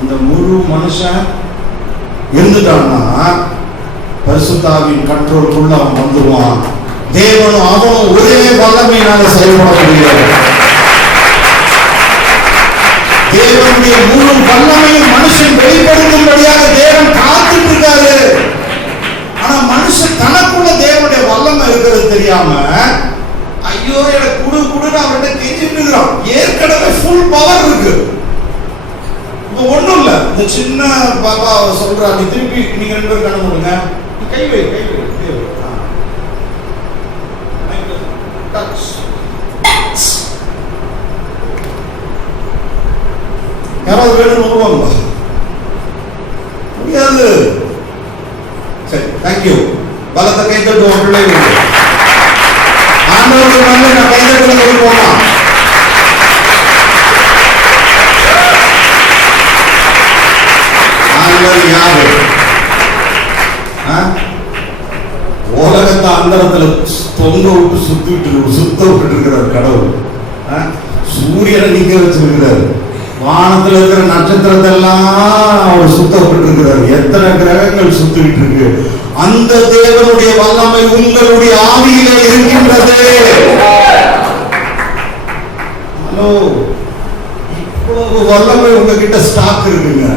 இந்த முழு மனுஷன் இருந்துட்டான்னா பரிசுத்த ஆவியின் கண்ட்ரோலுக்குள்ள அவன் வந்துருவான். தேவனும் அவனும் ஒரே வல்லமையினால செயல்பட முடியாது. தேவனுடைய முழு வல்லமையும் மனுஷன் வெளிப்படுத்தும்படியாக தேவன் காத்துட்டு இருக்காரு. ஆனா மனுஷன் தனக்குள்ள தேவனுடைய வல்லமை இருக்கிறது தெரியாம ஐயோ எனக்கு குடு குடுன்னு அவர்கிட்ட கெஞ்சிட்டு இருக்கிறான். ஏற்கனவே ஃபுல் பவர் இருக்கு. இப்போ ஒண்ணும் இல்ல, இந்த சின்ன பாபா சொல்றா, நீ திருப்பி நீங்க 2 பேரும் கண்ண மூடுங்க, கை வை கை வை யாராவது வேணும் வருவாங்களா? முடியாது. சரி, தேங்க்யூ. பலத்தை கை தட்டுவோம் பிள்ளைகள். ஆண்டவருக்கு வந்து நான் கை தட்டுறது வருவோமா? ஆண்டவர் யாரு? உலகத்தை அந்தரத்துல தொங்க விட்டு சுத்த விட்டு இருக்கிறார் கடவுள். சூரியனை நீங்க வச்சிருக்கிறார். வானத்துல இருக்கிற நட்சத்திரத்தை எல்லாம் அவர் சுத்த விட்டு இருக்கிறார். எத்தனை கிரகங்கள் சுத்திட்டு இருக்கு. அந்த தேவனுடைய வல்லமை உங்களுடைய ஆவியிலே இருக்கின்றது. ஹலோ, இவ்வளவு வல்லமை உங்ககிட்ட ஸ்டாக் இருக்குங்க.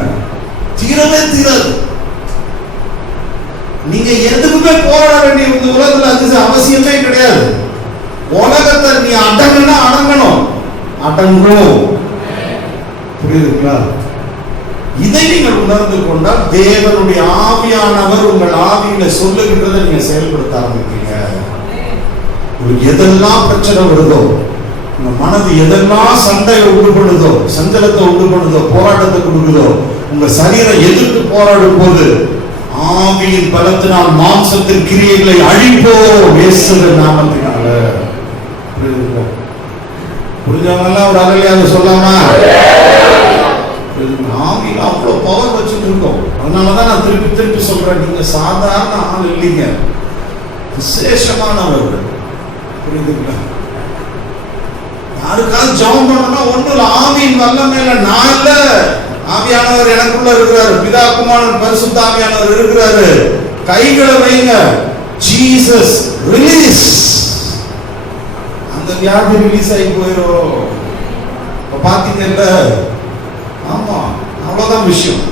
தீரவே தீராது. நீங்க எதுக்குமே போராட வேண்டிய இந்த உலகத்துல அது அவசியமே கிடையாது. உலகத்தை நீ அடங்குனா அடங்கணும், அடங்கும். புரியுதுங்களா? இதை நீங்கள் உணர்ந்து கொண்டால் தேவனுடைய ஆவியானவர் உங்கள் ஆவியில சொல்லுகின்றதை நீங்க செயல்படுத்த ஆரம்பிப்பீங்க. உங்களுக்கு எதெல்லாம் பிரச்சனை வருதோ, உங்க மனது எதெல்லாம் சண்டையை உண்டு பண்ணுதோ, சஞ்சலத்தை உண்டு பண்ணுதோ, போராட்டத்தை கொடுக்குதோ, உங்க சரீரம் எதிர்த்து போராடும் போது ஆவியின் பலத்தினால் மாம்சத்தின் கிரியைகளை அழிப்போம் இயேசுவின் நாமத்தினால. புரிஞ்சவங்கெல்லாம் ஒரு அலையாக சொல்லாமா? ஆவியில அவ்வளவு பவர் வச்சுட்டு இருக்கோம். அதனாலதான் நான் திருப்பி திருப்பி சொல்றேன், நீங்க சாதாரண ஆள் இல்லைங்க, விசேஷமானவர்கள். புரியுதுங்களா? யாருக்காவது ஜெபம் பண்ணணும்னா ஒண்ணும் இல்ல, ஆவியின் வல்லமையில நான் இல்ல, ஆவியானவர் எனக்குள்ள இருக்கிறாரு, பிதா குமாரன் பரிசுத்த ஆவியானவர் இருக்கிறாரு. கைகளை வைங்க, ஜீசஸ் ரிலீஸ். அந்த வியாதி ரிலீஸ் ஆகி போயிடும். பாத்தீங்கல்ல? ஆமா, அவ்வளவுதான் விஷயம்.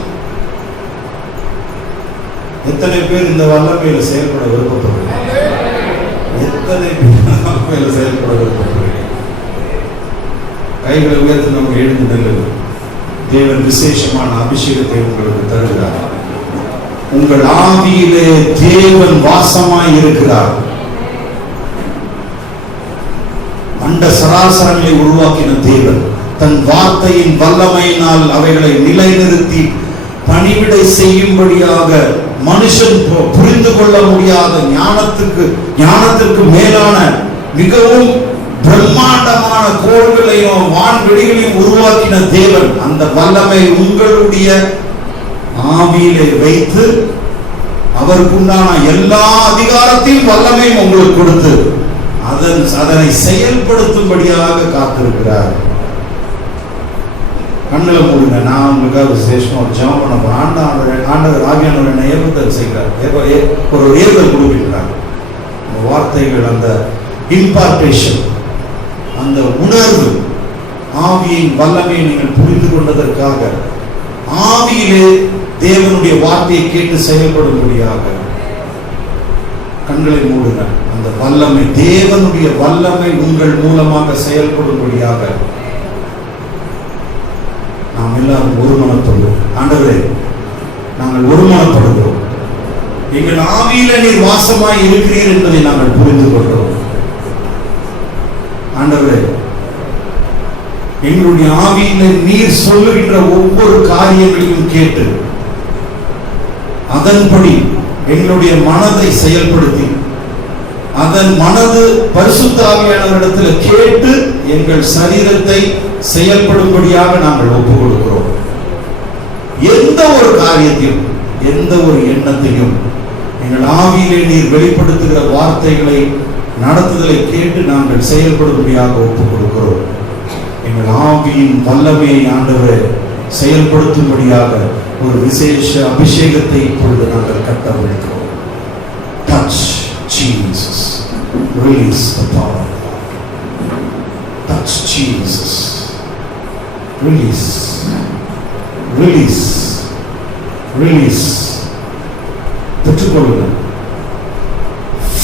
எத்தனை பேர் இந்த வல்லமையில செயல்பட விருப்பப்படுறீங்க? எத்தனை பேர் வல்லமையில செயல்பட விருப்பப்படுறீங்க? கைகளை உயர்த்தி நம்ம எழுந்து நில்லுங்க. தேவன் விசேஷமான அபிஷேகத்தை உங்களுக்கு தருகிறார். உங்கள் ஆவியிலே தேவன் வாசமாய் இருக்கிறார். அண்ட சராசரங்களை உருவாக்கின தேவன் தன் வார்த்தையின் வல்லமையினால் அவைகளை நிலைநிறுத்தி பணிவிடை செய்யும்படியாக மனுஷன் புரிந்து கொள்ள முடியாத ஞானத்திற்கு மேலான மிகவும் பிரம்மாண்டமான கோள்களையும் வான்வெளிகளையும் உருவாக்கின தேவன் அந்த வல்லமை உங்களுடைய ஆவியிலே வைத்து அவருக்குண்டான எல்லா அதிகாரத்தையும் வல்லமையும் உங்களுக்கு கொடுத்து அதனை செயல்படுத்தும்படியாக காத்திருக்கிறார். கண்களை மூடுங்க. நான் உங்களுக்காக விசேஷமா ஒரு ஜெபம் பண்ண போறேன். ஆண்டவர் ஆவியானவர் என்னை ஏவுதல் செய்கிறார். ஒரு ஏவுதல் கொடுக்கிறார். வார்த்தைகள், அந்த இம்பார்டேஷன், அந்த உணர்வு, ஆவியின் வல்லமையை நீங்கள் புரிந்து கொண்டதற்காக ஆவியிலே தேவனுடைய வார்த்தையை கேட்டு செயல்படும்படியாக கண்களை மூடுங்க. அந்த வல்லமை, தேவனுடைய வல்லமை உங்கள் மூலமாக செயல்படும்படியாக நாம் எல்லாரும் ஒருமனப்படுவோம். ஆண்டவரே, நாங்கள் ஒருமனப்படுகிறோம். எங்கள் ஆவியில நீர் வாசமாய் இருக்கிறீர் என்பதை நாங்கள் புரிந்து கொள்கிறோம். ஆண்டவரே, எங்களுடைய ஆவியில நீர் சொல்லுகின்ற ஒவ்வொரு காரியங்களையும் கேட்டு அதன்படி எங்களுடைய மனதை செயல்படுத்தி அதன் மனது பரிசுத்த ஆவியானவரிடத்தில் கேட்டு எங்கள் சரீரத்தை செயல்படும்படியாக நாங்கள் ஒப்புக் கொடுக்கிறோம். எந்த ஒரு காரியத்தையும், எந்த ஒரு எண்ணத்தையும் எங்கள் ஆவியிலே நீர் வெளிப்படுத்துகிற வார்த்தைகளை நடத்துதலை கேட்டு நாங்கள் செயல்படும்படியாக ஒப்புக் கொடுக்கிறோம். எங்கள் ஆவியின் வல்லமையை ஆண்டவரே செயல்படுத்தும்படியாக ஒரு விசேஷ அபிஷேகத்தை இப்பொழுது நாங்கள் கட்டவிழ்க்கிறோம். Touch Jesus. Release the power. Touch Jesus. Release. Release. Release. பெற்றுக்கொள்ளுங்கள்.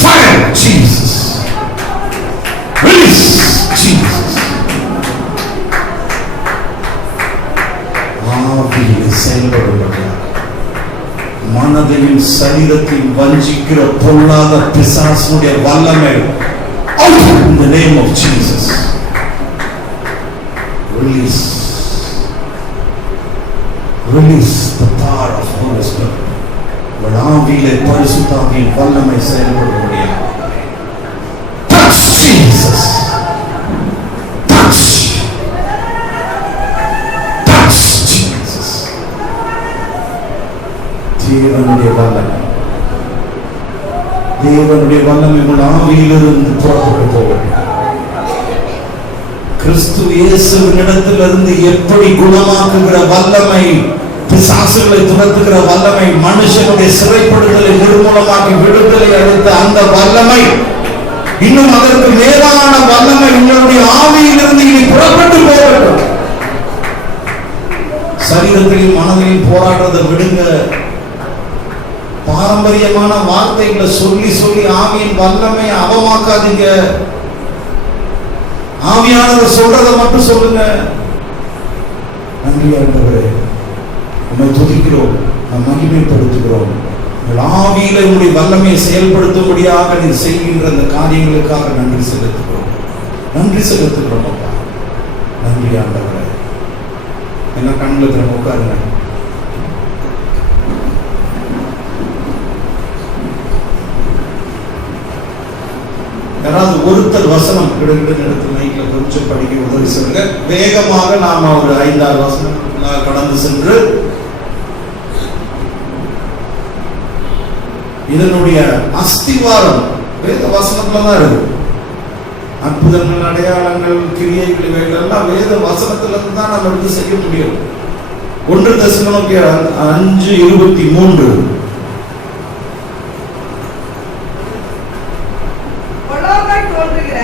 Fire Jesus. Release Jesus. ஆவியிலே செயல்படும்படியாக மனதையும் சரீரத்தையும் வஞ்சிக்கிற பொல்லாத பிசாசுடைய வல்லமை out in the name of Jesus. Release. Release the power of Holy Spirit. ஆவியிலே பரிசுத்த ஆவியின் வல்லமை செயல்படும்படியாக touch Jesus. Touch. Touch Jesus. தேவனுடைய வல்லமை, தேவனுடைய வல்லமை உங்கள் ஆவியிலிருந்து புறப்பட்டு போகும். கிறிஸ்து இயேசுவினிடத்திலிருந்து எப்படி குணமாக்குகிற வல்லமை, பிசாசுகளை துரத்துகிற வல்லமை, மனுஷனுடைய சிறைப்படுதலை நிர்மூலமாக்கி விடுதலை அளித்த அந்த வல்லமை, இன்னும் அதற்கு மேலான வல்லமை உங்களுடைய ஆவியிலிருந்து இனி புறப்பட்டு போகட்டும். சரீரத்திலையும் மனதிலையும் போராடுறதை விடுங்க. பாரம்பரியமான வார்த்தைகளை சொல்லி சொல்லி ஆவியின் வல்லமை அவமாக்காதீங்க. ஆவியானவர் சொல்றதை மட்டும் சொல்லுங்க. நன்றி ஆண்டவரே, உம்மை துதிக்கிறோம், நாம் மகிமைப்படுத்துகிறோம். ஆவியில உங்களுடைய வல்லமையை செயல்படுத்தும்படியாக நீர் செய்கின்ற அந்த காரியங்களுக்காக நன்றி செலுத்துகிறோம். நன்றி செலுத்துகிறோம் அப்பா. நன்றி ஆண்டவரே. என்ன கண்ணில் திறந்து உட்காருங்க. யாராவது ஒருத்தர் வசனம் கிடுகிடு எடுத்து மைக்ல கொஞ்சம் படிக்க உதவி செய்யுங்க. வேகமாக நாம ஒரு 5-6 வசனம் கடந்து சென்று இதனுடைய அஸ்திவாரம் வேத வசனத்துல தான் இருக்கு. அற்புதங்கள், அடையாளங்கள், கிரியைகள் இவைகளெல்லாம் வேத வசனத்துல இருந்து தான் நம்ம எடுத்து செய்ய முடியும். 1 தெசலோனிக்கேயர் 5:23 பொல்லாங்காய் தோன்றுகிற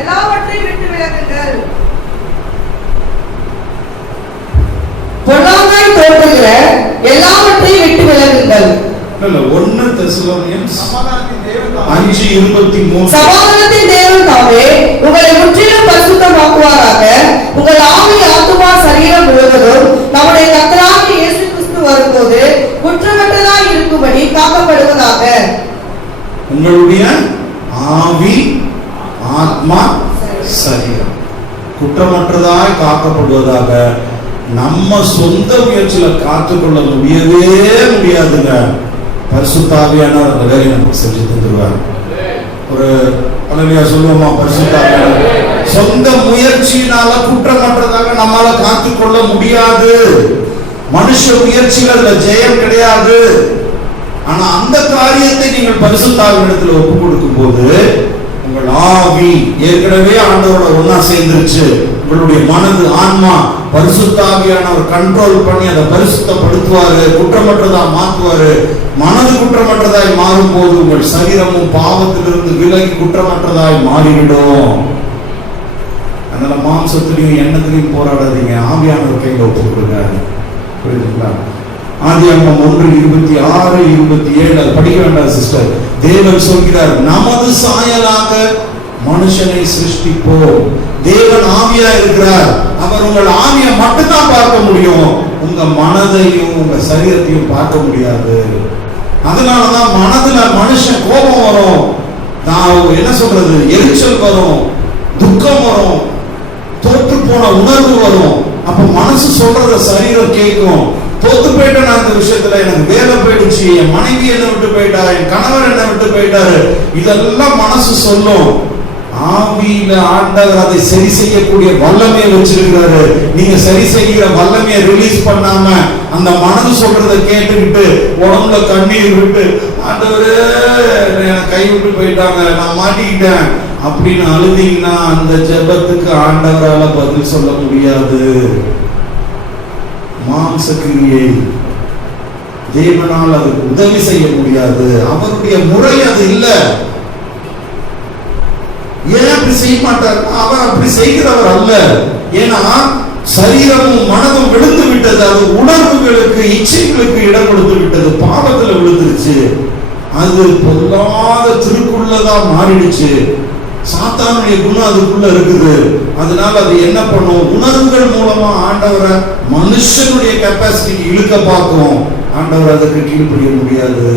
எல்லாவற்றையும் விட்டு விலகுங்கள். 1 தெசலோனியர் 5:23 சமாதானத்தின் தேவன் தாமே உங்களை முற்றிலும் பரிசுத்தமாக்குவாராக. உங்கள் ஆவி, ஆத்துமா, சரீரம் முழுவதும் நம்முடைய கர்த்தராகிய இயேசு கிறிஸ்து வரும்போது குற்றமற்றதாய் இருக்கும்படி காக்கப்படுவதாக. உங்களுடைய ஆவி, ஆத்மா, சரீரம் குற்றமற்றதாய் காக்கப்படுவதாக. நம்ம சொந்த முயற்சியில காத்துக்கொள்ள முடியவே முடியாதுங்க. பரிசுத்த ஆவியானவர் அந்த வேலையை நமக்கு செஞ்சு தந்துருவார். ஒரு பலவியா சொல்லுவோமா, பரிசுத்த ஆவியானவர் சொந்த முயற்சியினால குற்றமற்றதாக நம்மால காத்துக்கொள்ள முடியாது. மனுஷ முயற்சியில அதுல ஜெயம் கிடையாது. ஆனா அந்த காரியத்தை நீங்கள் பரிசுத்த ஆவியிடத்துல ஒப்பு கொடுக்கும் போது உங்கள் ஆவி ஏற்கனவே ஆண்டவரோட ஒன்னா சேர்ந்துருச்சு. உங்களுடைய மனது, ஆன்மா பரிசுத்த ஆவியானவர் கண்ட்ரோல் பண்ணி அதை பரிசுத்தப்படுத்துவாரு, குற்றமற்றதா மாற்றுவாரு. மனது குற்றமற்றதாய் மாறும் போது உங்கள் சரீரமும் பாவத்திலிருந்து விலகி குற்றமற்றதாய் மாறிவிடும். அதனால மாம்சத்திலையும் எண்ணத்திலையும் போராடாதீங்க. ஆவியானவர் கையில் ஒப்பு கொடுங்க. புரியுதுங்களா? ஆதியாகமம் 1:26-27 அது படிக்க வேண்டாம் சிஸ்டர். தேவன் சொல்கிறார், நமது சாயலாக மனுஷனை சிருஷ்டிப்போம். தேவன் ஆவியா இருக்கிறார். அவர் உங்கள் ஆவியை மட்டும்தான் பார்க்க முடியும், உங்க மனதையும் உங்க சரீரத்தையும் பார்க்க முடியாது. அதனாலதான் மனதுல மனுஷன் கோபம் வரும், என்ன சொல்றது, எரிச்சல் வரும், துக்கம் வரும், தோற்று போன உணர்வு வரும். அப்ப மனசு சொல்றத சரீரம் கேட்கும். தோத்து போயிட்டேன் அந்த விஷயத்துல, எனக்கு வேலை போயிடுச்சு, என் மனைவி என்ன விட்டு போயிட்டா, என் கணவர் என்ன விட்டு போயிட்டாரு, இதெல்லாம் மனசு சொல்லும். ஆவியில ஆண்டவர் அதை சரி செய்யக்கூடிய வல்லமையை வச்சிருக்கிறாரு. நீங்க சரி செய்கிற வல்லமையை ரிலீஸ் பண்ணாம அந்த மனது சொல்றதை கேட்டுக்கிட்டு உடம்புல கண்ணீர் விட்டு, ஆண்டவரே எனக்கு கை விட்டு போயிட்டாங்க, நான் மாட்டிக்கிட்டேன் அப்படின்னு அழுதீங்கன்னா அந்த ஜெபத்துக்கு ஆண்டவரால பதில் சொல்ல முடியாது. மாம்ச கிரியை. தேவனால் அதுக்கு உதவி செய்ய முடியாது. அவருடைய முறை அது இல்லை. ஏன் அப்படி செய்ய மாட்டார்? அவர் அப்படி செய்கிறவர் அல்ல. ஏன்னா சரீரமும் மனதும் விழுந்து விட்டது. அது உணர்வுகளுக்கு, இச்சைகளுக்கு இடம் கொடுத்து விட்டது. பாவத்துல விழுந்துருச்சு. அது பொல்லாத திருக்குள்ளதான் மாறிடுச்சு. சாத்தானுடைய குணம் அதுக்குள்ள இருக்குது. அதனால அது என்ன பண்ணும்? உணர்வுகள் மூலமா ஆண்டவரை மனுஷனுடைய கெப்பாசிட்டிக்கு இழுக்க பார்க்கும். ஆண்டவர் அதுக்கு கீழ்ப்படிய முடியாது.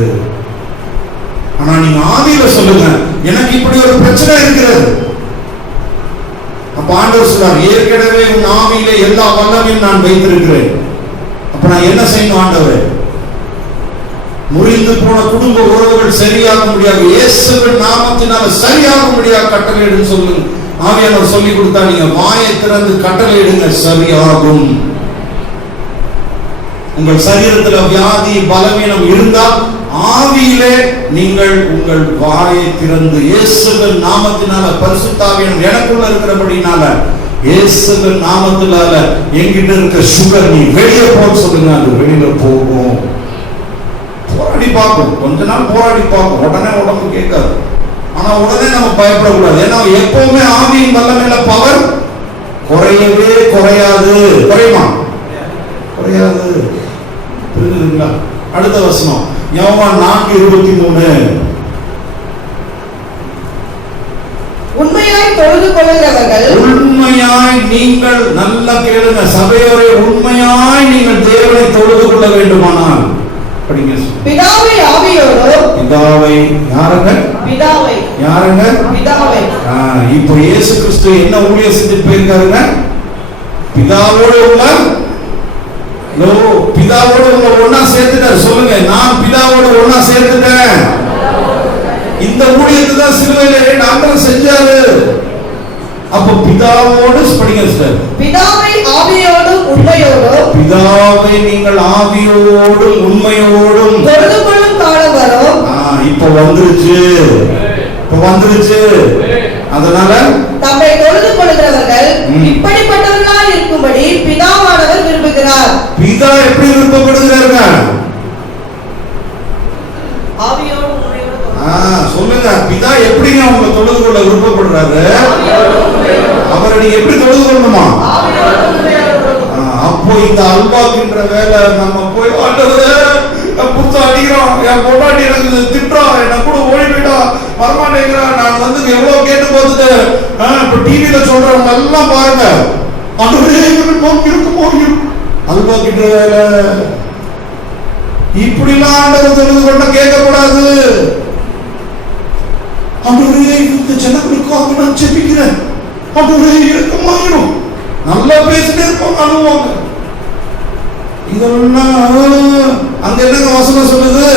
ஆனா நீங்க ஆவியில சொல்லுங்க, எனக்கு இப்படி ஒரு பிரச்சனை இருக்கிறது. அப்ப ஆண்டவர் சொல்றார், ஏற்கனவே உன் ஆவியிலே எல்லா வல்லமையும் நான் வைத்திருக்கிறேன். அப்ப நான் என்ன செய்யணும்? ஆண்டவரே, முறிந்து போன குடும்ப உறவுகள் சரியாக முடியாது, இயேசுவின் நாமத்தினால சரியாக முடியாது கட்டளையிடுன்னு சொல்லுங்க. ஆவியானவர் சொல்லி கொடுத்தா நீங்க வாயை திறந்து கட்டளையிடுங்க, சரியாகும். உங்கள் சரீரத்தில் வியாதி பலவீனம் இருந்தால் ஆவியிலே நீங்கள் உங்கள் வாயை திறந்து இயேசுவின் நாமத்தினால, பரிசுத்த ஆவியானவர் எனக்குள்ள இருக்கிறபடினால, இயேசுவின் நாமத்தினால என்கிட்ட இருக்க சுகர் நீ வெளியே போக சொல்லுங்க. அது வெளியில போகும். போராடி பார்க்கும். கொஞ்ச நாள் போராடி பார்க்கும். உடனே உடம்பு கேட்காது. ஆனா உடனே நம்ம பயப்படக்கூடாது. ஏன்னா எப்பவுமே ஆவியின் வல்லமையில பவர் குறையவே குறையாது. குறையுமா? குறையாது. புரியுதுங்களா? அடுத்த வசனம் யோவான் 4:23. உண்மையாய் தொழுது கொள்கிறவர்கள், உண்மையாய் நீங்கள் நல்லா கேளுங்க சபையோரே, உண்மையாய் நீங்கள் தேவனை தொழுது கொள்ள வேண்டுமானால் படிங்க. பிதாவை ஆவியோடு, பிதாவை யாருங்க? பிதாவை யாருங்க? பிதாவை. இப்போ இயேசு கிறிஸ்து என்ன ஊழியம் செஞ்சுட்டு போயிருக்காருங்க? பிதாவோடு உள்ள பிதாவோடு உங்க ஒன்னா சேர்த்துட்டார். சொல்லுங்க, நான் பிதாவோடு ஒன்னா சேர்த்துட்டேன். இந்த ஊழியத்தை தான் சிலுவையிலே ஆண்டவர் செஞ்சாரு. அப்ப பிதாவோடு படிங்க சார். பிதாவை ஆவியோடு உண்மையோடு, பிதாவை நீங்கள் ஆவியோடு உண்மையோடும் தொழுது கொள்ளும் காலம் வரும். இப்ப வந்துருச்சு, இப்ப வந்துருச்சு. அதனால தம்மை தொழுது கொள்கிறவர்கள் இப்படிப்பட்டவர்களாய் இருக்கும்படி பிதாவானவர் விரும்புகிறார். பிதா எப்படி விருப்பப்படுகிறாருங்க? ஆவியோடு உண்மையோடு. சொல்லுங்க, பிதா எப்படிங்க அவங்க தொழுது கொள்ள விருப்பப்படுறாரு? அவரை நீங்க எப்படி தொழுது கொள்ளணுமா? அப்போ இந்த அல்வாக்குன்ற வேலை நம்ம போய் புத்த அடிக்கிறோம், என் பொண்டாட்டி எனக்கு திட்டுறோம், என்ன கூட ஓடி போயிட்டா வரமாட்டேங்கிறான், நான் வந்து எவ்வளவு கேட்டு போகுது. இப்ப டிவியில சொல்றவங்க எல்லாம் பாருங்க, அல்வாக்குன்ற வேலை இப்படிலாம் ஆண்டவர் தொழுது கொண்ட கேட்க கூடாது. ஆண்டவரே, இந்த ஜனங்களுக்காக நான் ஜெபிக்கிறேன், ஆண்டவரே இரக்கமாயிரும். நல்லா பேசிட்டே இருப்பாங்க, அழுவாங்க. இதெல்லாம் அங்க என்னங்க வசனம் சொல்லுது?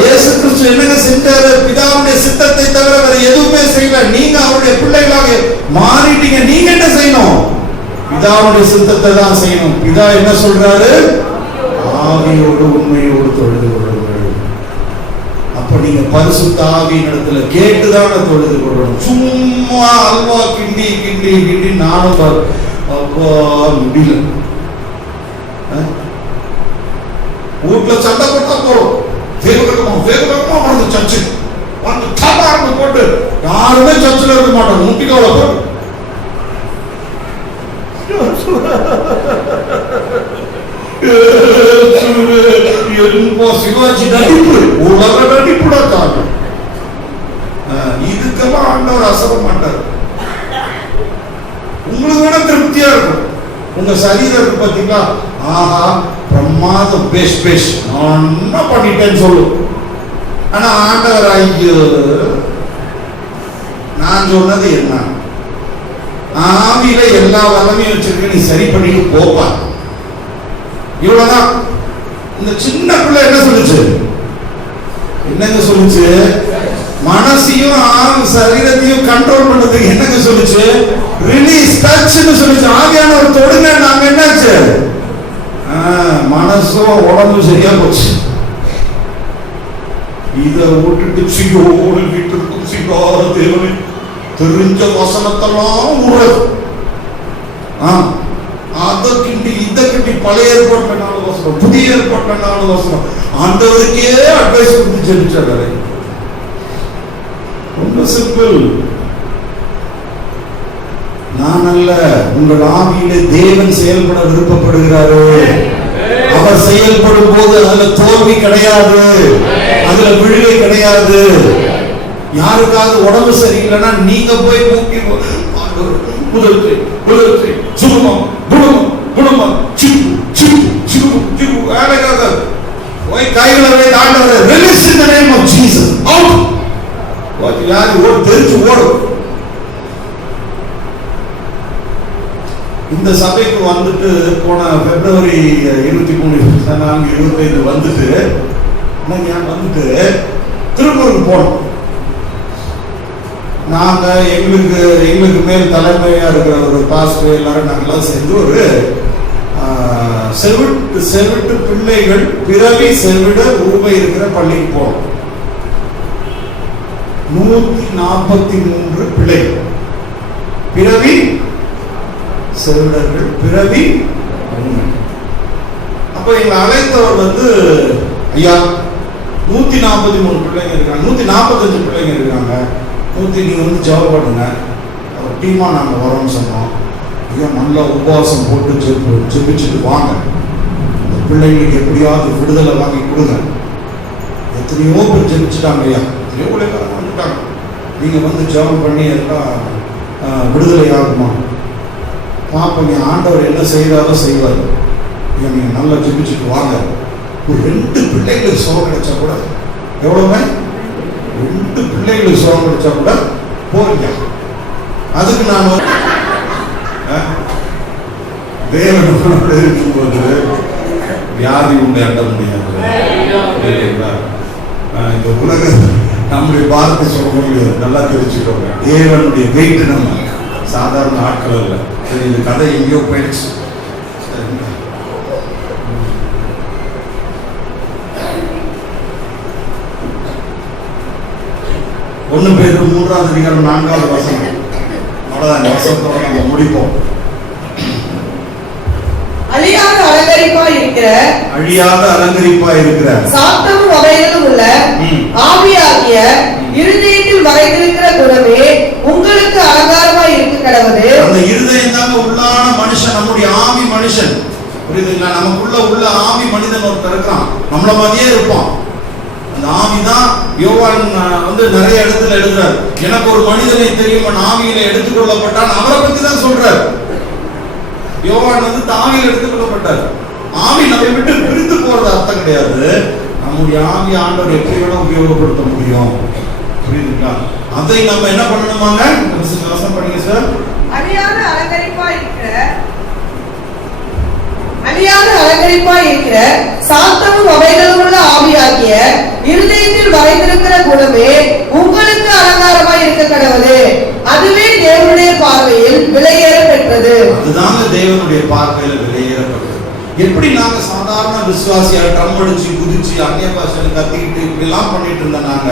இயேசு கிறிஸ்து என்னங்க செஞ்சாரு? பிதாவுடைய சித்தத்தை தவிர வேற எதுவுமே செய்யல. நீங்க அவருடைய பிள்ளைகளாக மாறிட்டீங்க. நீங்க என்ன செய்யணும்? பிதாவுடைய சித்தத்தை தான் செய்யணும். பிதா என்ன சொல்றாரு? ஆவியோடு உண்மையோடு தொழுது கொள்ளுங்கள். அப்ப நீங்க பரிசுத்த ஆவியின் இடத்துல கேட்டுதான தொழுது கொள்ளணும். சும்மா அல்வா கிண்டி கிண்டி கிண்டி நானும் அப்பா முடியல. வீட்டுல சண்டை போட்டா போறோம், வேகமா வந்து சர்ச்சு வந்து தபார்னு போட்டு யாருமே சர்ச்சில் இருக்க மாட்டாங்க. முட்டிக்கோட போட்டு சிவாஜி நடிப்பு, உலக நடிப்புடா தாங்க. இதுக்கெல்லாம் ஆண்டவர் அசர மாட்டார். உங்களுக்கு வேணா திருப்தியா இருக்கும். உங்க சரீரத்தை பார்த்தீங்களா, ஆஹா பிரமாதம், பேஷ் பேஷ் நான் என்ன பண்ணிட்டேன்னு சொல்லும். ஆனா ஆண்டவர் ஐயோ நான் சொன்னது என்ன? ஆவியில எல்லா வல்லமையும் வச்சிருக்க, நீ சரி பண்ணிட்டு போப்பா. இவ்வளவுதான். இந்த சின்ன பிள்ளை என்ன சொல்லுச்சு? என்னங்க சொல்லுச்சு? மனசையும் சரீரத்தையும் கண்ட்ரோல் பண்றதுக்கு என்னங்க சொல்லுச்சு? ரிலீஸ், டச்னு சொல்லுச்சு. ஆவியான ஒரு தொடுங்க. நாங்க என்னாச்சு? மனசும் உடம்பும் சரியா போச்சு. இதை விட்டுட்டு சிங்கோடு வீட்டிற்கும் சிங்கார தேவனை தெரிஞ்ச வசனத்தெல்லாம் உறது, அதை கிண்டி இதை கிண்டி நீ பழைய ஏற்பாட்டுல 4 வசனம், புதிய ஏற்பாட்டுல 4 வசனம், ஆண்டவருக்கே அட்வைஸ் கொடுத்து ஜெபிச்சாரு. ரொம்ப சிம்பிள். நான் அல்ல, உங்கள் ஆவியிலே தேவன் செயல்பட விருப்பப்படுகிறாரு. அவர் செயல்படும் போது அதுல தோல்வி கிடையாது, அதுல விழுகை கிடையாது. யாருக்காவது உடம்பு சரியில்லைன்னா நீங்க போய் மூக்கி சுகுமம் குணமம் குணமம் வேலைக்காக போய் கைகளை தாண்டவரை release in the name of Jesus out. யாரு ஓடு தெரிச்சு ஓடும். இந்த சபைக்கு வந்துட்டு போன பிப்ரவரி 23, 25 வந்துட்டு வந்துட்டு திருப்பூருக்கு போனோம். நாங்க எங்களுக்கு மேல் தலைமையா இருக்கிற ஒரு பாஸ்டர் எல்லாரும் நாங்கெல்லாம் சேர்ந்து ஒரு செவிட்டு பிள்ளைகள் பிறவி செவிட ரூபாய் இருக்கிற பள்ளிக்கு போனோம். 143 பிள்ளைகள் பிறவி செவிடர்கள், பிறவி. அப்ப எங்களை அழைத்தவர் ஐயா 143 பிள்ளைங்க இருக்காங்க, 145 பிள்ளைங்க இருக்காங்க, நீங்க ஜெபம் பண்ணுங்க, ஒரு டீமா நாங்க வரோம்னு சொன்னோம். ஐயா நல்லா உபவாசம் போட்டு ஜெபிச்சுட்டு வாங்க, அந்த பிள்ளைங்களுக்கு எப்படியாவது விடுதலை வாங்கி கொடுங்க. எத்தனையோ பேர் ஜெபிச்சுட்டாங்க ஐயா, எத்தனையோ பிள்ளைங்க வந்துட்டாங்க. நீங்க ஜெபம் பண்ணி எல்லாம் விடுதலை ஆகுமா பாப்பங்க, ஆண்டவர் என்ன செய்யறாரோ செய்வார். நீங்க நல்லா ஜெபிச்சுட்டு வாங்க. ஒரு 2 பிள்ளைகளுக்கு சுகம் கிடைச்சா கூட எவ்வளவுமே, 2 பிள்ளைகளுக்கு சுகம் கிடைச்சா கூட போறீங்க. அதுக்கு நான் தேவனோட இருக்கும்போது வியாதி உண்டு அண்ட முடியாது. இந்த உலக நம்முடைய பாரத்தை சொல்ல முடியாது. நல்லா தெரிஞ்சுக்கோங்க, தேவனுடைய வெயிட் நம்ம சாதாரண ஆட்கள் அல்ல. இந்த கதை எங்கேயோ போயிடுச்சு. 1 பேதுரு 3ஆம் அதிகாரம் 4ஆவது வசனம். அவ்வளவுதான், வசனத்தோட நம்ம முடிப்போம். அழியாத அலங்கரிப்பா இருக்கிற சாத்தமும் அவைகளும் உள்ள ஆவியாகிய இருதயத்தில் மறைந்திருக்கிற குணமே உங்களுக்கு அலங்காரமா இருக்க கடவுது. அந்த இருதயம் தாங்க உள்ளான மனுஷன், நம்முடைய ஆவி மனுஷன். புரியுதுங்களா? நமக்குள்ள உள்ள ஆவி மனிதன் ஒருத்தர் இருக்கான், நம்மள மாதிரியே இருப்பான். அந்த ஆவிதான் யோவான் நிறைய இடத்துல எழுதுறார். எனக்கு ஒரு மனிதனை தெரியும், ஆவியில எடுத்துக்கொள்ளப்பட்டான். அவரை பத்தி தான் சொல்றார். யோவான் ஆவியில் எடுத்துக்கொள்ளப்பட்டார். ஆவி நம்மை விட்டு பிரிந்து போறது அர்த்தம் கிடையாது. நம்முடைய ஆவி ஆண்டவர் எப்படி வேணா உபயோகப்படுத்த முடியும். புரியுதுங்களா? அதை நம்ம என்ன பண்ணணுமாங்க? வசனம் படிங்க சார். அழியாத அலங்கரிப்பா இருக்கிற சாத்தமும் அவைகளும் உள்ள ஆவியாகிய இருதயத்தில் மறைந்திருக்கிற குணமே உங்களுக்கு அலங்காரமா இருக்க கடவுது. அதுவே தேவனுடைய பார்வையில் விலையேற பெற்றது. அதுதாங்க தேவனுடைய பார்வையில விலையேற பெற்றது. எப்படி நாங்க சாதாரண விசுவாசியா ட்ரம் அடிச்சு குதிச்சு அந்நிய பாஷையில கத்திக்கிட்டு இப்படி எல்லாம் பண்ணிட்டு இருந்த நாங்க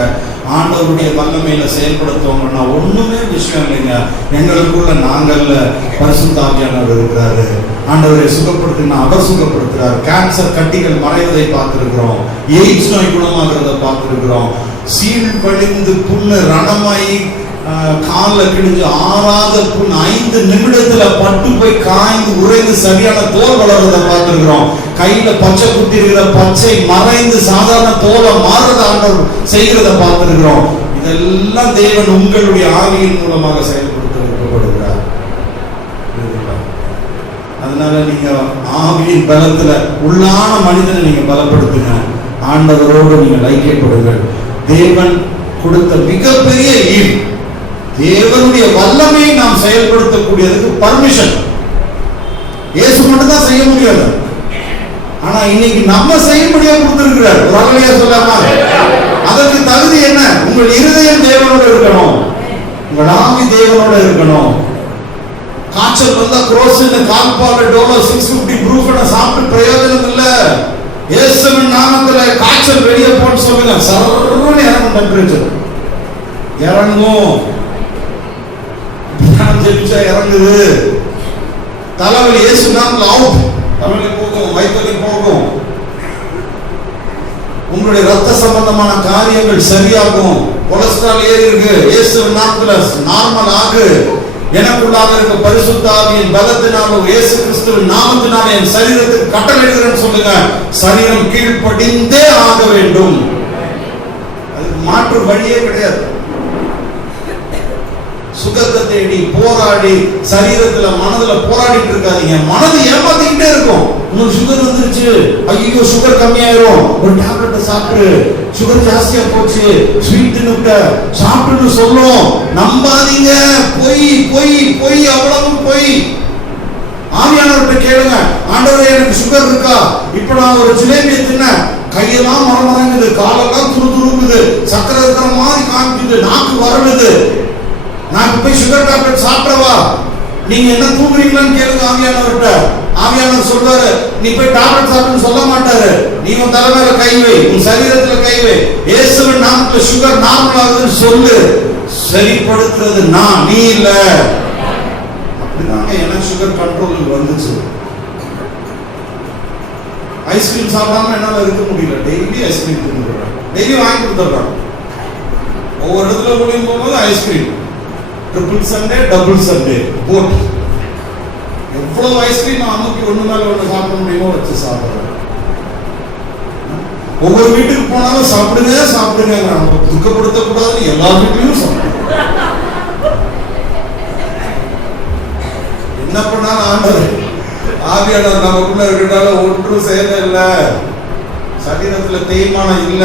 ஆண்டவருடைய வல்லமையில செயல்படுத்துவோம்னா ஒண்ணுமே விஷயம் இல்லைங்க. எங்களுக்குள்ள நாங்கள்ல பரிசுத்த ஆவியானவர் இருக்கிறாரு. ஆண்டவரை சுகப்படுத்தினா அவர் சுகப்படுத்துறாரு. கேன்சர் கட்டிகள் மறைவதை பார்த்திருக்கிறோம், எய்ட்ஸ் நோய் குணமாகிறத பார்த்திருக்கிறோம், சீல் வழிந்து புண்ணு ரணமாயி காலில் கிழிஞ்சு ஆறாத புண் 5 நிமிடத்துல பட்டு போய் காய்ந்து உறைந்து சரியான தோல் வளர்றதை பார்த்திருக்கிறோம். கையில பச்சை குத்தி இருக்கிற பச்சை மறைந்து சாதாரண தோலை மாறுறத ஆண்டவர் செய்கிறத பார்த்திருக்கிறோம். இதெல்லாம் தேவன் உங்களுடைய ஆவியின் மூலமாக செயல்படுத்த விருப்பப்படுகிறார். அதனால நீங்க ஆவியின் பலத்துல உள்ளான மனிதனை நீங்க பலப்படுத்துங்க. ஆண்டவரோடு நீங்க ஐக்கியப்படுங்கள். தேவன் கொடுத்த மிகப்பெரிய ஈவு, தேவனுடைய வல்லமையை நாம் செயல்படுத்தக்கூடியதுக்கு பர்மிஷன் இயேசு மட்டும் தான் செய்ய முடியாது. ஆனா இன்னைக்கு நம்ம செய்யும்படியா கொடுத்திருக்கிறார். ஒரு அகலையா சொல்லாமா? அதற்கு தகுதி என்ன? உங்கள் இருதயம் தேவனோட இருக்கணும், உங்கள் ஆவி தேவனோட இருக்கணும். காய்ச்சல் வந்தா குரோசின் கால்பாடு டோலோ 650 ப்ரூஃப்ன சாப்பிட்டு பிரயோஜனம் இல்ல. இயேசுவின் நாமத்துல காய்ச்சல் வெளியே போன்னு சொல்லுங்க, சர்வனே இறங்கும். டெம்பரேச்சர் இறங்கும், ஜெபிச்சா இறங்குது. தலைவலி இயேசு நாமத்துல அவுட். தலைவலி போகும், வயிற்றுவலி போகும், உங்களுடைய ரத்த சம்பந்தமான காரியங்கள் சரியாகும். கொலஸ்ட்ரால் ஏறி இருக்கு, இயேசுவின் நாமத்துல நார்மல் ஆகு. எனக்குள்ளாக இருக்க பரிசுத்த ஆவியின் பலத்தினாலும் இயேசு கிறிஸ்துவின் நாமத்தினாலும் என் சரீரத்துக்கு கட்டளையிடுகிறேன்னு சொல்லுங்க. சரீரம் கீழ்ப்படிந்தே ஆக வேண்டும். அதுக்கு மாற்று வழியே கிடையாது. சுகத்தை தேடி போராடி சரீரத்துல மனதுல போராடிட்டு இருக்காதீங்க. மனது ஏமாத்திக்கிட்டே இருக்கும். உங்களுக்கு சுகர் வந்துருச்சு, ஐயோ சுகர் கம்மியாயிரும், ஒரு டேப்லெட் சாப்பிட்டு, சுகர் ஜாஸ்தியா போச்சு, ஸ்வீட் சாப்பிட்டுன்னு சொல்லும். நம்பாதீங்க. பொய் பொய் பொய், அவ்வளவு பொய். ஆவியானவர்கிட்ட கேளுங்க, ஆண்டவரே எனக்கு சுகர் இருக்கா? இப்ப நான் ஒரு ஜிலேபியை தின்ன, கையெல்லாம் மரமரங்குது, காலெல்லாம் துரு துருங்குது, சக்கரை இருக்கிற மாதிரி காமிக்குது, நாக்கு வரலுது, நான் போய் சுகர் டேப்லெட் சாப்பிடவா? நீங்க என்ன தூங்குறீங்களான்னு கேளுங்க ஆவியானவர்கிட்ட. ஆவியானவர் சொல்றாரு, நீ போய் டேப்லெட் சாப்பிடுன்னு சொல்ல மாட்டாரு. நீ உன் தலைமையில கை வை, உன் சரீரத்துல கை வை, இயேசுவின் நாமத்துல சுகர் நார்மல் ஆகுதுன்னு சொல்லு. சரிப்படுத்துறது நான், நீ இல்ல. அப்படிதாங்க எனக்கு சுகர் கண்ட்ரோல் வந்துச்சு. ஐஸ்கிரீம் சாப்பிடாம என்னால இருக்க முடியல. டெய்லி ஐஸ்கிரீம் தின்னுறேன், டெய்லி வாங்கி கொடுத்துட்றாங்க. ஒவ்வொரு இடத்துல முடியும் போகும்போது ice cream, triple Sunday, double Sunday, boat. எவ்வளவு ஐஸ்கிரீம் அமுக்கி ஒண்ணு மேல ஒண்ணு சாப்பிட முடியுமோ வச்சு சாப்பிடுறேன். ஒவ்வொரு வீட்டுக்கு போனாலும் சாப்பிடுங்க சாப்பிடுங்க, நம்ம துக்கப்படுத்த கூடாதுன்னு எல்லா வீட்லயும் சாப்பிடுங்க. என்ன பண்ணாலும் ஆண்டவர் ஆவியானவர் நமக்குள்ள இருக்கிறதால ஒன்றும் செயல இல்ல, சரீரத்துல தேய்மானம் இல்ல.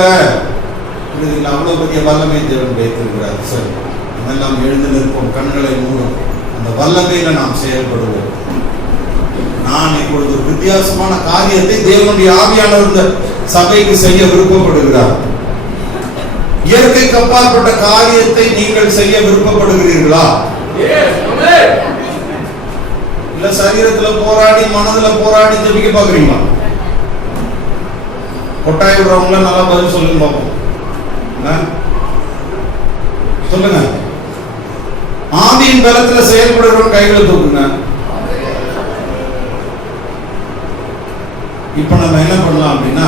இதுல அவ்வளவு பெரிய வல்லமை தேவன் வைத்திருக்கிறார். சரி, நாம் எழுந்து நிற்போம், கண்களை மூடும், அந்த வல்லமையில நாம் செயல்படுவோம். நான் இப்பொழுது ஒரு வித்தியாசமான காரியத்தை தேவனுடைய ஆவியானவர் இந்த சபைக்கு செய்ய விருப்பப்படுகிறார். இயற்கைக்கு அப்பாற்பட்ட காரியத்தை நீங்கள் செய்ய விருப்பப்படுகிறீர்களா? இல்ல சரீரத்துல போராடி மனதுல போராடி ஜெபிக்க பாக்குறீங்களா? கொட்டாய் விடுறவங்கள நல்லா பதில் சொல்லுங்க பாப்போம். சொல்லுங்க. ஆவியின் பலத்துல செயல்படுறவங்க கைகளை தூக்குங்க. இப்ப நம்ம என்ன பண்ணலாம் அப்படின்னா,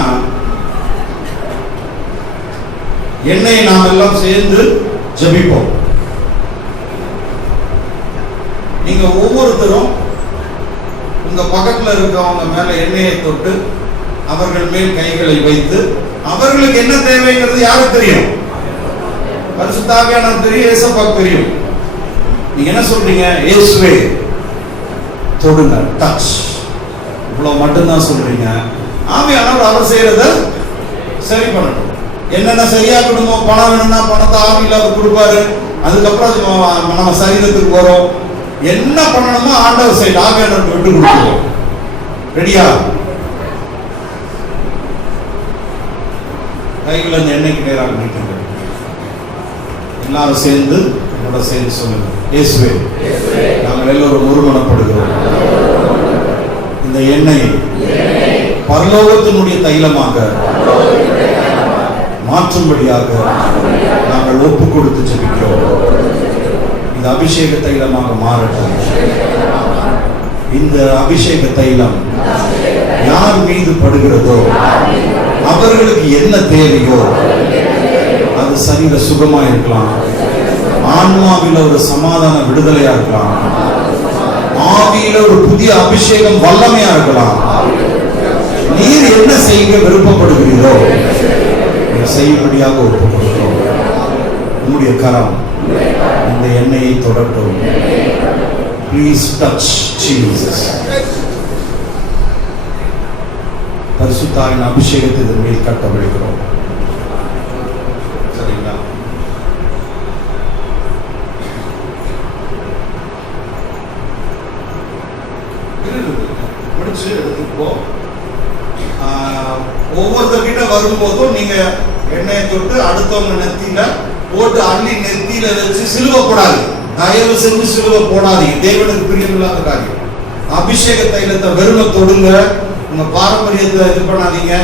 எண்ணெயை நாம் எல்லாம் சேர்ந்து ஜெபிப்போம். நீங்க ஒவ்வொருத்தரும் உங்க பக்கத்துல இருக்கவங்க மேல எண்ணெயை தொட்டு அவர்கள் மேல் கைகளை வைத்து, அவர்களுக்கு என்ன தேவைங்கிறது யாருக்கு தெரியும்? பரிசுத்த ஆவியானவருக்கு தெரியும், இயேசுவுக்கு தெரியும். நீங்க என்ன சொல்றீங்க? இயேசுவே தொடுங்க, டச், இவ்வளவு மட்டும்தான் சொல்றீங்க. ஆவியானவர் அவர் செய்யறத சரி பண்ணணும். என்னென்ன சரியாக்கணுமோ, பணம் வேணும்னா பணத்தை ஆவியில அவர் கொடுப்பாரு. அதுக்கப்புறம் நம்ம சரீரத்துக்கு வரும். என்ன பண்ணணுமோ ஆண்டவர் சைடு ஆவியானவருக்கு விட்டு கொடுப்போம். ரெடியா? கைகள் அந்த எண்ணெய்க்கு நேராக நீட்டுங்க. எல்லாரும் சேர்ந்து என்னோட சேர்ந்து சொல்லுங்க. இயேசுவே, நாங்கள் எல்லோரும் ஒருமனப்படுகிறோம். இந்த எண்ணெயை பரலோகத்தினுடைய தைலமாக மாற்றும்படியாக நாங்கள் ஒப்பு கொடுத்து ஜெபிக்கிறோம். இந்த அபிஷேக தைலமாக மாறட்டும். இந்த அபிஷேக தைலம் யார் மீது படுகிறதோ அவர்களுக்கு என்ன தேவையோ, அது சரீர சுகமா இருக்கலாம், ஆன்மாவில ஒரு சமாதான விடுதலையா இருக்கலாம், ஆவியில ஒரு புதிய அபிஷேகம் வல்லமையா இருக்கலாம். நீர் என்ன செய்ய விருப்பப்படுகிறீரோ செய்யும்படியாக ஒப்புக்கொள்கிறோம். உங்களுடைய கரம் இந்த எண்ணெயை தொடட்டும். Please touch Jesus. பரிசுத்தாவின் அபிஷேகத்தை இதன் மேல் கட்டவிழ்கிறோம். சரிங்களா? முடிச்சு இப்போ ஒவ்வொருத்தர்கிட்ட வரும்போதும் நீங்க எண்ணெயை தொட்டு அடுத்தவங்க நெத்தியில போட்டு அள்ளி நெத்தியில வச்சு சிலுவை போடாது. தயவு செஞ்சு சிலுவை போடாதீங்க. தேவனுக்கு பிரியமில்லாத காரியம். அபிஷேக தைலத்தை வெறுமை தொடுங்க. உங்க பாரம்பரியத்தை இது பண்ணாதீங்க.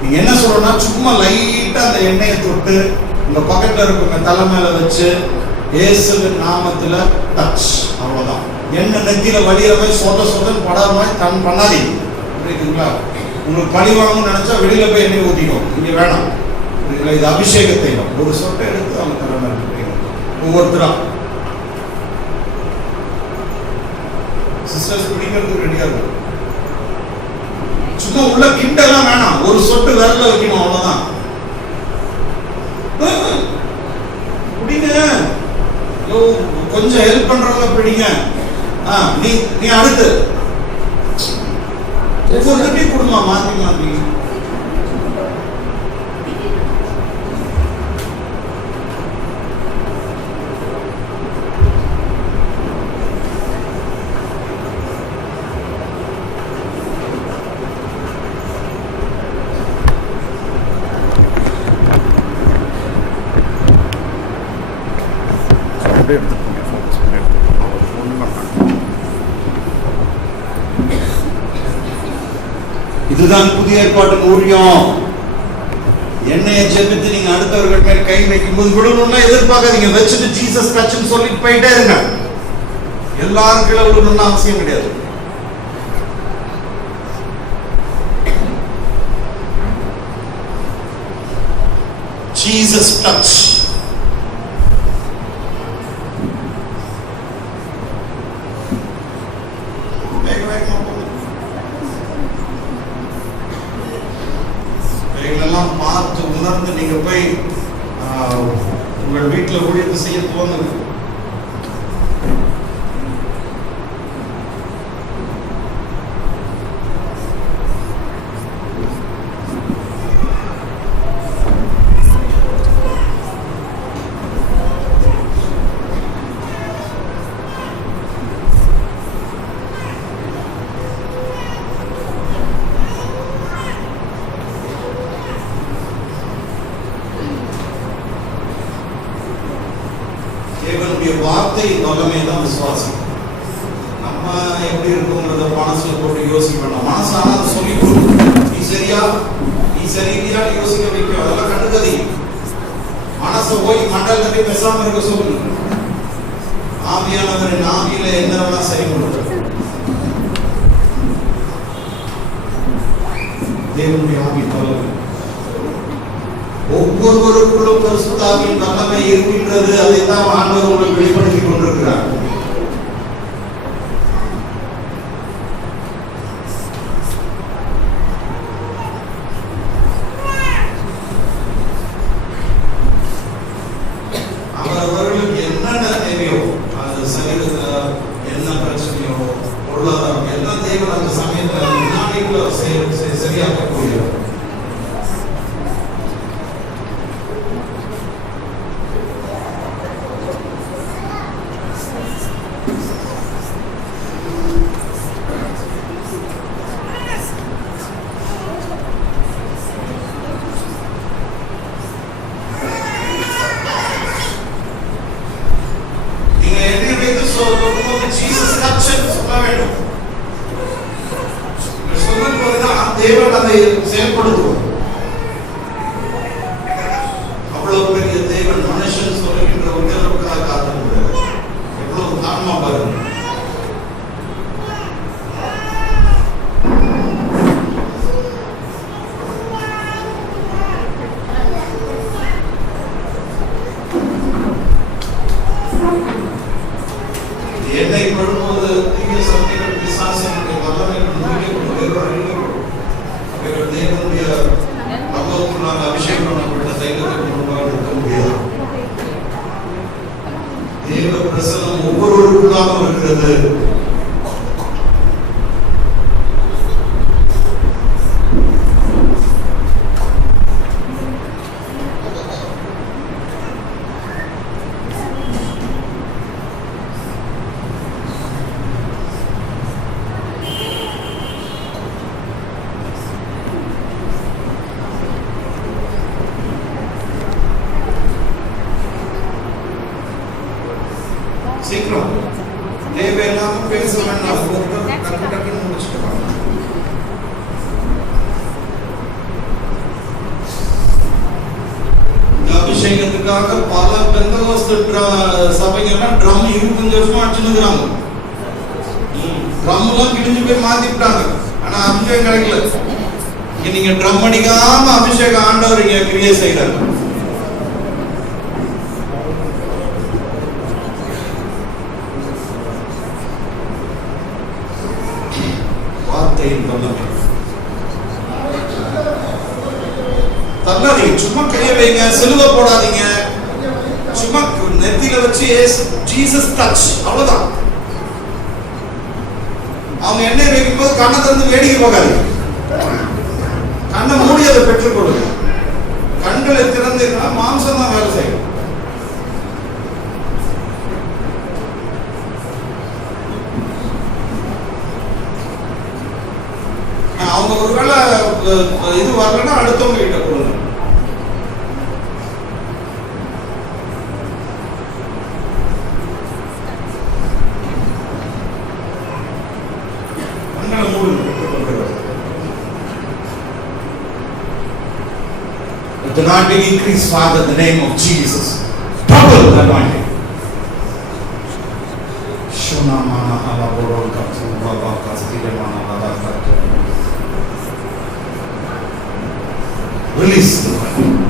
நீங்க என்ன சொல்லணும்னா, சும்மா லைட்டா அந்த எண்ணெயை தொட்டு உங்க பக்கத்துல இருக்க தலை மேல வச்சு இயேசுவின் நாமத்துல டச், அவ்வளவுதான். எண்ணெய் நெத்தியில வலியிற மாதிரி சொத சொதன்னு படாத மாதிரி பண்ணாதீங்க. புரியுதுங்களா? உங்களுக்கு பழி வாங்கணும்னு நினைச்சா வெளியில போய் எண்ணெய் ஊத்திக்கும், இங்க வேணாம். புரியுதுங்களா? இது அபிஷேக தைலம். ஒரு சொட்டை எடுத்து அவங்க தர ஒவ்வொருத்தரா சிஸ்டர்ஸ் பிடிக்கிறதுக்கு ரெடியா இருக்கும். சும்மா உள்ள கிண்டெல்லாம் வேணாம், ஒரு சொட்டு விரல வைக்கணும், அவ்வளவுதான். பிடிங்க, கொஞ்சம் ஹெல்ப் பண்றவங்க பிடிங்க. நீ அடுத்து ஒவ்வொருத்தையும் கொடுமா, மாத்தி மாத்தி. இதுதான் புதிய ஏற்பாட்டு ஊழியம். எண்ணெயை ஜெபித்து நீங்க அடுத்தவர்கள் மேல் கை வைக்கும் போது விடணும்னா எதிர்பார்க்காதீங்க. வச்சுட்டு ஜீசஸ் டச்னு சொல்லிட்டு போயிட்டே இருங்க. எல்லாரும் கீழே விடணும்னு அவசியம் கிடையாது. Jesus touch. எல்லாம் பார்த்து உணர்ந்து நீங்க போய் உங்கள் வீட்டில் ஊழியத்தை செய்ய துவங்குங்க. தேவனுடைய வார்த்தை வல்லமை தான் விசுவாசம். நம்ம எப்படி இருக்குங்கிறத மனசுல போட்டு யோசிக்க வேண்டாம். மனசான சொல்லி நீ சரியா நீ சரியா யோசிக்க வைக்கும். அதெல்லாம் கண்டுக்கதி. மனசை போய் மண்டலத்தை பேசாம இருக்க சொல்லுங்க. ஆவியானவரின் ஆவியில என்ன வேணா சரி பண்ணுறது. தேவனுடைய ஆவி வல்லமை ஒவ்வொருவருக்குள்ளும் பரிசுத்தாவின் வல்லமை இருக்கின்றது. அதைத்தான் ஆண்டவர் உங்களுக்கு வெளிப்படுத்திக் கொண்டிருக்கிறார். அவர்களுக்கு என்னென்ன தேவையோ, அது சரீரத்துல என்ன பிரச்சனையோ, பொருளாதாரம் எல்லாம் தேவை அந்த சமயத்துல முன்னாடிக்குள்ள சரியாக்கக்கூடிய தேவன் அதை செயல்படுத்துவோம். அவ்வளவு பெரிய தேவன் மனுஷன் சொல்லுகின்ற உத்தரவுக்காக காத்திருக்கிறார். எவ்வளவு தாழ்மா பாருங்க. என்னை படும்போது தீய சக்திகள் பிசாசினுடைய வல்லமைகள் தேவனுடைய அவ்வளவுக்குள்ளாக அபிஷேகம் பண்ணப்பட்ட தைலத்துக்கு முன்பாக இருக்க முடியாது. தேவ பிரசனம் ஒவ்வொருவருக்குள்ளாக இருக்கிறது. சீக்கிரம் தேவையில்லாம பேச வேண்டாம். டக்கு டக்குன்னு முடிச்சுட்டு அபிஷேகத்துக்காக பல பெந்தகோஸ்து சபைகள்லாம் ட்ரம் 25 வருஷமா அடிச்சுக்கிறாங்க. ட்ரம் எல்லாம் கிழிஞ்சு போய் மாத்திட்டாங்க. ஆனா அபிஷேகம் கிடைக்கல. இங்க நீங்க ட்ரம் அடிக்காம அபிஷேகம் ஆண்டவர் இங்க கிரியை செய்யறாரு. வார்த்தையின் வல்லமை. தள்ளாதீங்க, சும்மா கையை வைங்க, சிலுவை போடாதீங்க, சும்மா நெத்தியில வச்சு ஜீசஸ் டச், அவ்வளவுதான். அவங்க எண்ணெய் வைக்கும் போது கண்ணை திறந்து வேடிக்கை போகாது, கண்ணை மூடி அதை பெற்றுக் கொடுங்க. கண்களை திறந்து மாம்சம் தான் வேலை செய்யும். அவங்க ஒருவேளை இது வரலன்னா அடுத்தவங்க கிட்ட கொடுங்க. கண்களை மூடுங்க. The anointing increase, Father, in the name of Jesus. Double the anointing. Shona mana hala borol kapsu baba kastile mana hala kapsu. Release the anointing.